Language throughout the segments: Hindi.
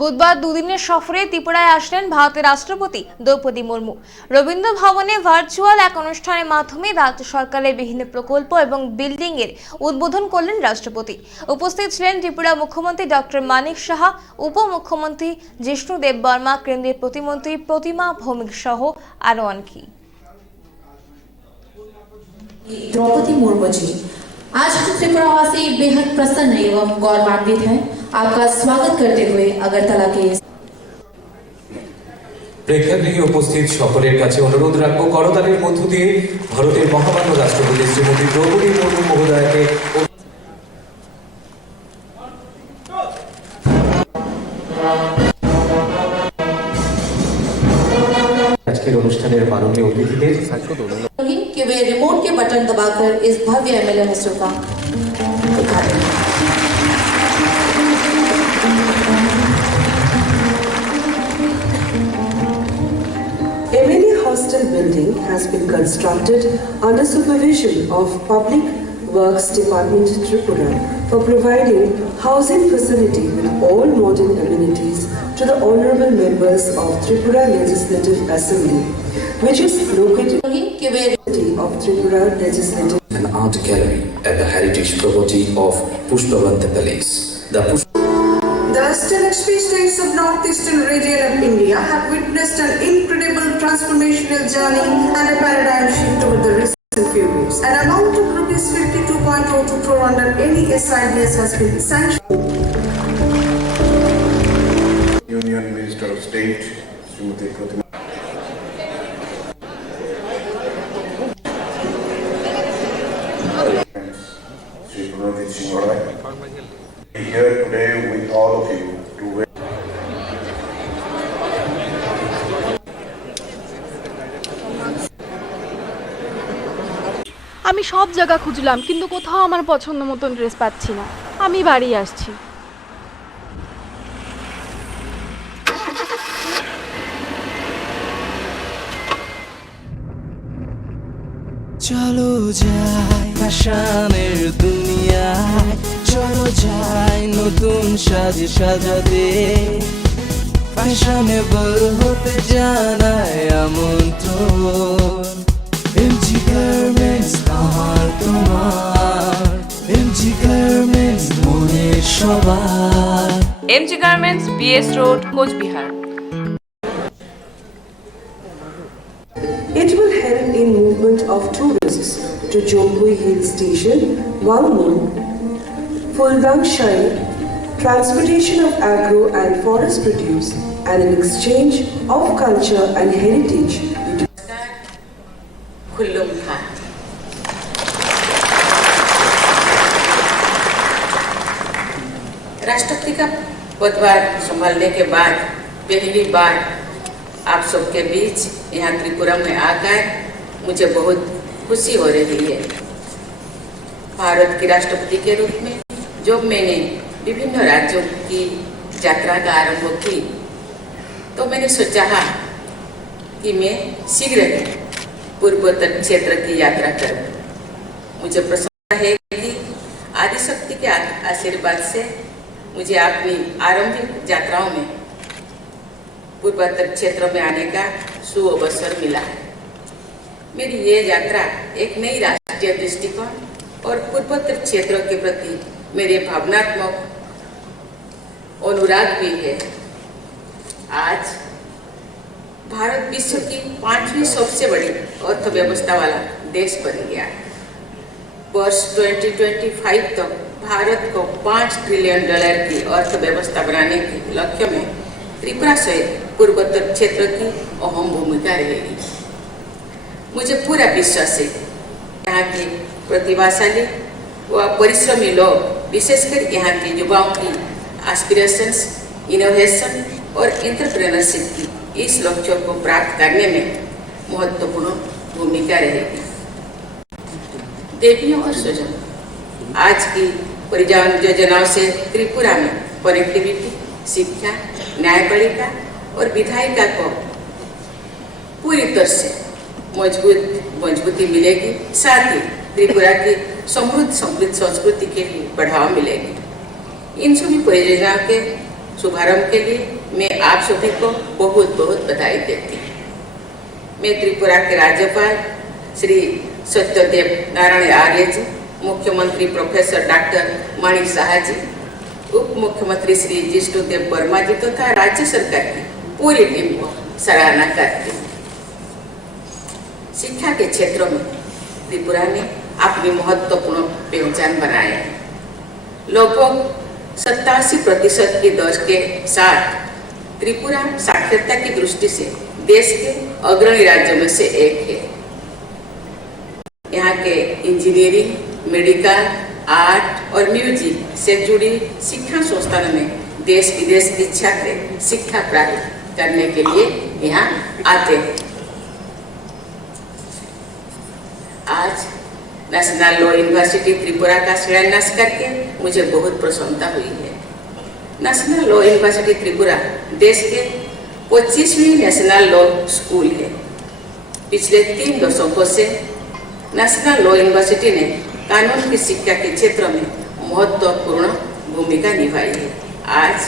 বুধবার দুদিনের সফরে ত্রিপুরায় আসলেন ভারতের রাষ্ট্রপতি দ্রৌপদী মুর্মু। রবীন্দ্র ভবনে ভার্চুয়াল এক অনুষ্ঠানের মাধ্যমে রাজ্য সরকারের বিভিন্ন প্রকল্প এবং বিল্ডিং এর উদ্বোধন করলেন রাষ্ট্রপতি। উপস্থিত ছিলেন ত্রিপুরা মুখ্যমন্ত্রী ডক্টর মানিক সাহা, উপমুখ্যমন্ত্রী জিষ্ণু দেববর্মা, কেন্দ্রীয় প্রতিমন্ত্রী প্রতিমা ভৌমিক সহ আরো অনেকে। द्रौपदी मुर्मू जी, आज हम त्रिपुरावासी बेहद प्रसन्न एवं गौरवान्वित हैं आपका स्वागत करते हुए अगरतला के প্রেক্ষাগৃহে উপস্থিত সকলের কাছে অনুরোধ রাখবো করতালির মধ্য দিয়ে ভারতের মহামান্য রাষ্ট্রপতি শ্রীমতী দ্রৌপদী মুর্মু মহোদয়াকে আজকের অনুষ্ঠানের মাননীয় অতিথিদের कि वे रिमोट के बटन दबाकर इस भव्य एमएलए महोत्सव का उद्घाटन MLA Hostel building has been constructed under supervision of Public Works Department Tripura for providing housing facility with all modern amenities to the honorable members of Tripura Legislative Assembly, which is located of Tripura Legislative. An art gallery at the heritage property of Pushpavanta Palace. The Western HP states of northeastern region of India have witnessed an incredible transformational journey and a paradigm shift over the recent few years. An amount of rupees 52.02 crore under any SIDS has been sanctioned. Union Minister of State, Srimati Pratima. Here today with all of you to আমি সব জায়গা খুঁজলাম কিন্তু কোথাও আমার পছন্দ মতন ড্রেস পাচ্ছি না। আমি বাড়ি আসছি। চলো যাই ফ্যাশনের দুনিয়ায়, চলো যাই নতুন সাজে সাজাতে, ফ্যাশনেবল হতে জানায় আমন্ত্রণ। এমজি গার্মেন্টস আমার তোমার, এমজি গার্মেন্টস মনের সবার। MG garments, BS road, Cooch Behar. It will help in movement of tourists to Jompui Hill Station, Wangmun, Fuldang Shrine, transportation of agro and forest produce, and an exchange of culture and heritage. राष्ट्रपति का पदभार संभालने के बाद पहली बार आप सबके बीच यहाँ त्रिपुरा में आकर मुझे बहुत खुशी हो रही है। भारत के राष्ट्रपति के रूप में जब मैंने विभिन्न राज्यों की यात्रा का आरंभ की तो मैंने सोचा कि मैं शीघ्र ही पूर्वोत्तर क्षेत्र की यात्रा करूं। मुझे प्रसन्नता है कि आदिशक्ति के आशीर्वाद से मुझे अपनी आरंभिक यात्राओं में पूर्वोत्तर क्षेत्र में आने का सुअवसर मिला है। मेरी ये यात्रा एक नई राष्ट्रीय दृष्टिकोण और पूर्वोत्तर क्षेत्रों के प्रति मेरे भावनात्मक अनुराग भी है। आज भारत विश्व की 5वीं सबसे बड़ी अर्थव्यवस्था वाला देश बन गया है। वर्ष 2025 तक भारत को $5 ट्रिलियन की अर्थव्यवस्था बनाने के लक्ष्य में त्रिपुरा सहित पूर्वोत्तर क्षेत्र की अहम भूमिका रहेगी। मुझे पूरा विश्वास है यहाँ के प्रतिभाशाली व परिश्रमी लोग, विशेषकर यहाँ के युवाओं की एस्पिरेशंस, इनोवेशन और एंटरप्रेन्योरशिप की इस लक्ष्यों को प्राप्त करने में महत्वपूर्ण भूमिका रहेगी। देवियों और स्वजनों, आज की परिवहन योजनाओं से त्रिपुरा में कनेक्टिविटी, शिक्षा, न्यायपालिका और विधायिका को पूरी तरह से मजबूती मिलेगी। साथ ही त्रिपुरा की समृद्ध संस्कृति के लिए बढ़ावा मिलेगी। इन सभी परियोजनाओं के शुभारंभ के लिए मैं आप सभी को बहुत बहुत बधाई देती हूँ। मैं त्रिपुरा के राज्यपाल श्री सत्यदेव नारायण आर्य जी, मुख्यमंत्री प्रोफेसर डॉक्टर माणिक साहा जी, उप मुख्यमंत्री श्री जिष्णुदेव वर्मा जी तथा राज्य सरकार की पूरी टीम को सराहना करती हूँ। शिक्षा के क्षेत्रों में त्रिपुरा ने अपनी महत्वपूर्ण पहचान बनाई है। लगभग 87% की दर के साथ त्रिपुरा साक्षरता की दृष्टि से देश के अग्रणी राज्यों में से एक है। यहाँ के इंजीनियरिंग, मेडिकल, आर्ट और म्यूजिक से जुड़ी शिक्षा संस्थानों में देश विदेश के छात्र शिक्षा प्राप्त करने के लिए यहाँ आते हैं। आज नेशनल लॉ यूनिवर्सिटी त्रिपुरा का शिलान्यास करके मुझे बहुत प्रसन्नता हुई है। नेशनल लॉ यूनिवर्सिटी त्रिपुरा देश के 25वीं नेशनल लॉ स्कूल है। पिछले 3 दशकों से नेशनल लॉ यूनिवर्सिटी ने कानून की शिक्षा के क्षेत्र में महत्वपूर्ण भूमिका निभाई है। आज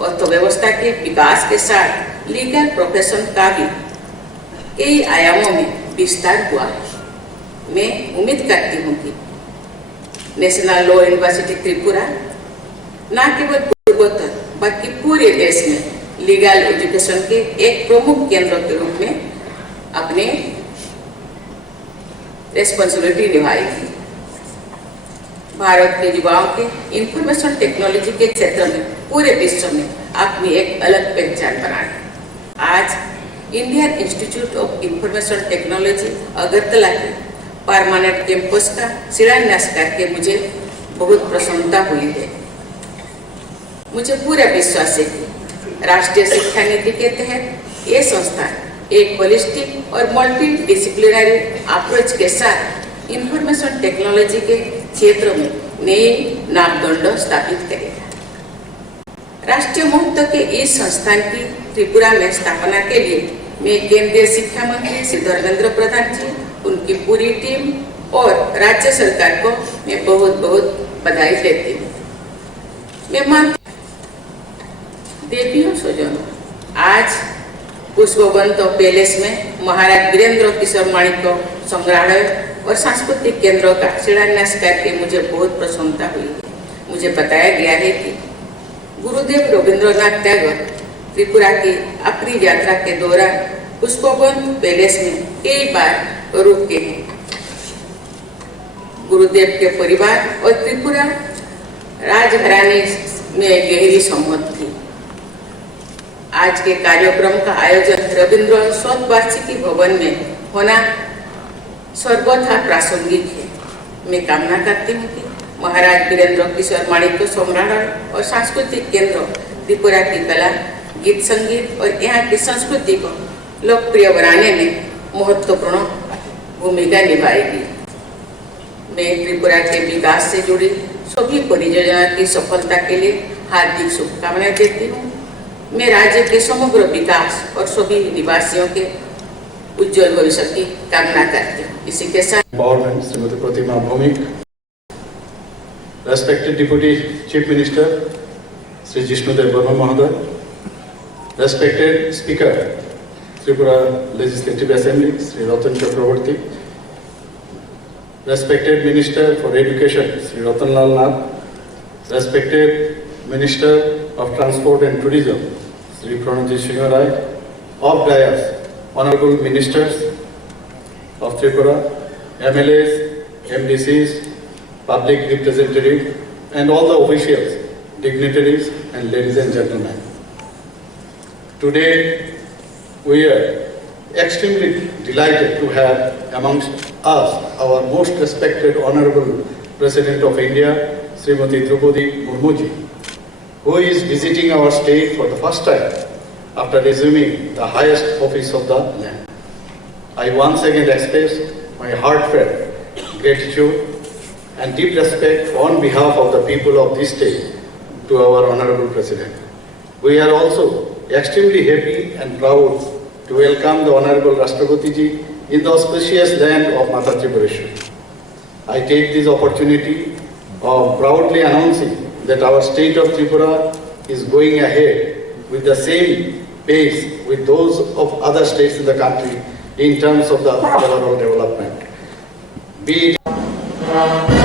अर्थव्यवस्था के विकास के साथ लीगल प्रोफेशन का भी कई आयामों में विस्तार हुआ है। मैं उम्मीद करती हूँ कि नेशनल लॉ यूनिवर्सिटी त्रिपुरा न केवल पूर्वोत्तर बल्कि पूरे देश में लीगल एजुकेशन के एक प्रमुख केंद्र के रूप में अपने रेस्पॉन्सिबिलिटी निभाएगी। भारत के युवाओं के इंफॉर्मेशन टेक्नोलॉजी के क्षेत्र में पूरे विश्व में अपनी एक अलग पहचान बनाई। आज Indian institute of information technology Agartala के परमानेंट कैंपस का शिलान्यास करके मुझे बहुत प्रसन्नता हुई है। मुझे पूरा विश्वास है कि राष्ट्रीय शिक्षा नीति के तहत ये संस्थान एक होलिस्टिक और मल्टी डिसिप्लिनरी अप्रोच के साथ इंफॉर्मेशन टेक्नोलॉजी के क्षेत्र में नए मापदंड स्थापित करेगा। राष्ट्रीय महत्व के इस संस्थान की त्रिपुरा में स्थापना के लिए मैं केंद्रीय शिक्षा मंत्री श्री धर्मेंद्र प्रधान जी, उनकी पूरी टीम और राज्य सरकार को मैं बहुत बहुत बधाई देती हूँ। मैं मानती देवियों स्वजनों, आज पुष्पवंत पैलेस में महाराज वीरेंद्र किशोर माणिक्य संग्रहालय और सांस्कृतिक केंद्रों का शिलान्यास करके मुझे बहुत प्रसन्नता हुई है। मुझे बताया गया है कि गुरुदेव रविंद्रनाथ टैगोर त्रिपुरा की अपनी यात्रा के दौरान पुष्पवंत पैलेस में कई बार रुके हैं। गुरुदेव के परिवार और त्रिपुरा राजघराने में गहरी संबंध थी। आज के कार्यक्रम का आयोजन रविंद्र शतवार्षिकी भवन में होना सर्वथा प्रासंगिक है। मैं कामना करती हूँ कि महाराज वीरेंद्र किशोर माणिक्य संग्रहालय और सांस्कृतिक केंद्र त्रिपुरा की कला, गीत संगीत और यहाँ की संस्कृति को लोकप्रिय बनाने में महत्वपूर्ण भूमिका निभाएगी। मैं त्रिपुरा के विकास से जुड़ी सभी परियोजना की सफलता के लिए हार्दिक शुभकामनाएं देती हूँ। मैं राज्य के समग्र विकास और सभी निवासियों के उज्जवल भविष्य की कामना करती हूँ। इसी के साथ Empowerment, Srimati Pratima Bhumik, Respected Deputy Chief Minister, Sri Jishnudev Verma Mahoday, Respected Speaker, Tripura Legislative Assembly, Sri Ratan Chakraborty, Respected Minister for Education, Sri Ratanlal Nath, Respected Minister of Transport and Tourism, Sri Pranajit Singh Rai, of Dayas, Honorable Ministers of Tripura, MLAs, MDCs, public representatives, and all the officials, dignitaries, and ladies and gentlemen. Today, we are extremely delighted to have amongst us our most respected Honorable President of India, Srimati Draupadi Murmu ji, who is visiting our state for the first time after assuming the highest office of the land. I once again express my heartfelt gratitude and deep respect on behalf of the people of this state to our Honorable President. We are also extremely happy and proud to welcome the Honorable Rashtrapati ji in the auspicious land of Mata Tripureshwari. I take this opportunity of proudly announcing that our state of Tripura is going ahead with the same pace with those of other states in the country in terms of the overall development. Be it